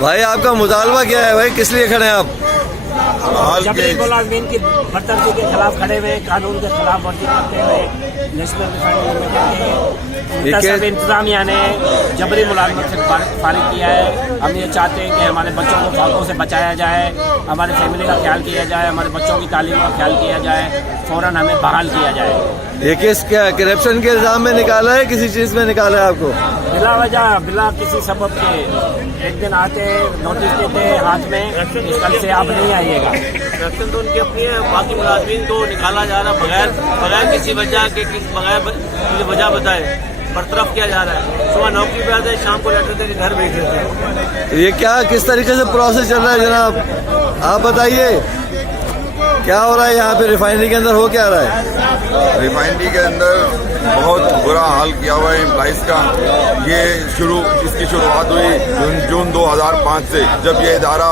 भाई आपका मुतालबा क्या है भाई, किस लिए खड़े हैं आप? जबरी मुलाजमीन की बर्तरफी के खिलाफ खड़े हुए, कानून के खिलाफ वर्जी करते हुए नेशनल रिफाइनरी लिमिटेड के इंतजामिया ने जबरी मुलाजमत से फारिग किया है। हम ये चाहते हैं कि हमारे बच्चों को फाकों से बचाया जाए, हमारे फैमिली का ख्याल किया जाए, हमारे बच्चों की तालीम का ख्याल किया जाए, फ़ौरन हमें बहाल किया जाए। ये केस क्या करप्शन के इल्जाम में निकाला है, किसी चीज में निकाला है आपको? बिला वजह बिला किसी सबब के एक दिन आते नोटिस देते हाथ में, कल से आप नहीं आइएगा। करप्शन तो उनकी अपनी है, बाकी मुलाजमीन को निकाला जा रहा बगैर किसी वजह के, बगैर वजह बताए बरतरफ किया जा रहा है। सुबह नौकरी पे आते हैं, शाम को लेटर देकर घर भेज देते हैं। तो ये क्या किस तरीके से प्रोसेस चल रहा है जनाब, आप बताइए क्या हो रहा है यहाँ पे रिफाइनरी के अंदर, हो क्या रहा है? रिफाइनरी के अंदर बहुत बुरा हाल किया हुआ है एम्प्लॉइज का। इसकी शुरुआत हुई जून 2005 से, जब ये इदारा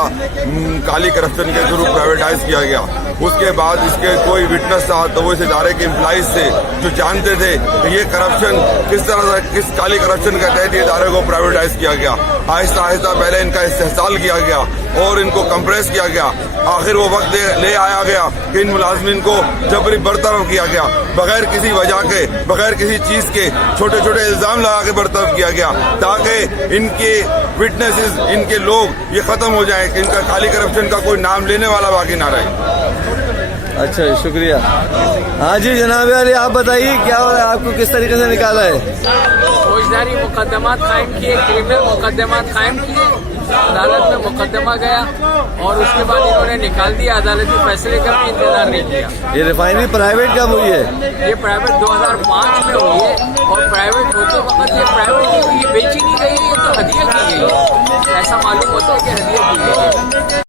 काली करप्शन के थ्रू प्राइवेटाइज किया गया। उसके बाद इसके कोई विटनेस था तो वो इस इदारे के एम्प्लॉइज थे जो जानते थे कि ये करप्शन किस तरह से, किस काली करप्शन के तहत ये इदारे को प्राइवेटाइज किया गया। आहिस्ता आहिस्ता पहले इनका इस्तेहसाल किया गया और इनको कंप्रेस किया गया। आखिर वो वक्त ले आया गया कि इन मुलाजमीन को जबरी बरतरफ किया गया, बगैर किसी वजह के, बगैर किसी चीज के छोटे छोटे इल्जाम लगा के बरतरफ किया गया, ताकि इनके विटनेसेस, इनके लोग ये खत्म हो जाए कि इनका काली करप्शन का कोई नाम लेने वाला बाकी ना रहे। अच्छा, शुक्रिया। हाँ जी जनाब अली, आप बताइए क्या हो रहा है, आपको किस तरीके से निकाला है? फौजदारी मुकदमात कायम किए, क्रिमिनल मुकदमात कायम किए, अदालत में मुकदमा गया और उसके बाद इन्होंने निकाल दिया। अदालती फैसले का भी इंतजार नहीं किया। ये रिफाइनरी प्राइवेट कब हुई है? ये प्राइवेट 2005 में हुई है और प्राइवेट होते वक्त ये प्राइवेट नहीं हुई, बेची नहीं गई, ये तो हदिया की गई है। ऐसा मालूम होता है कि हदिया की गई है।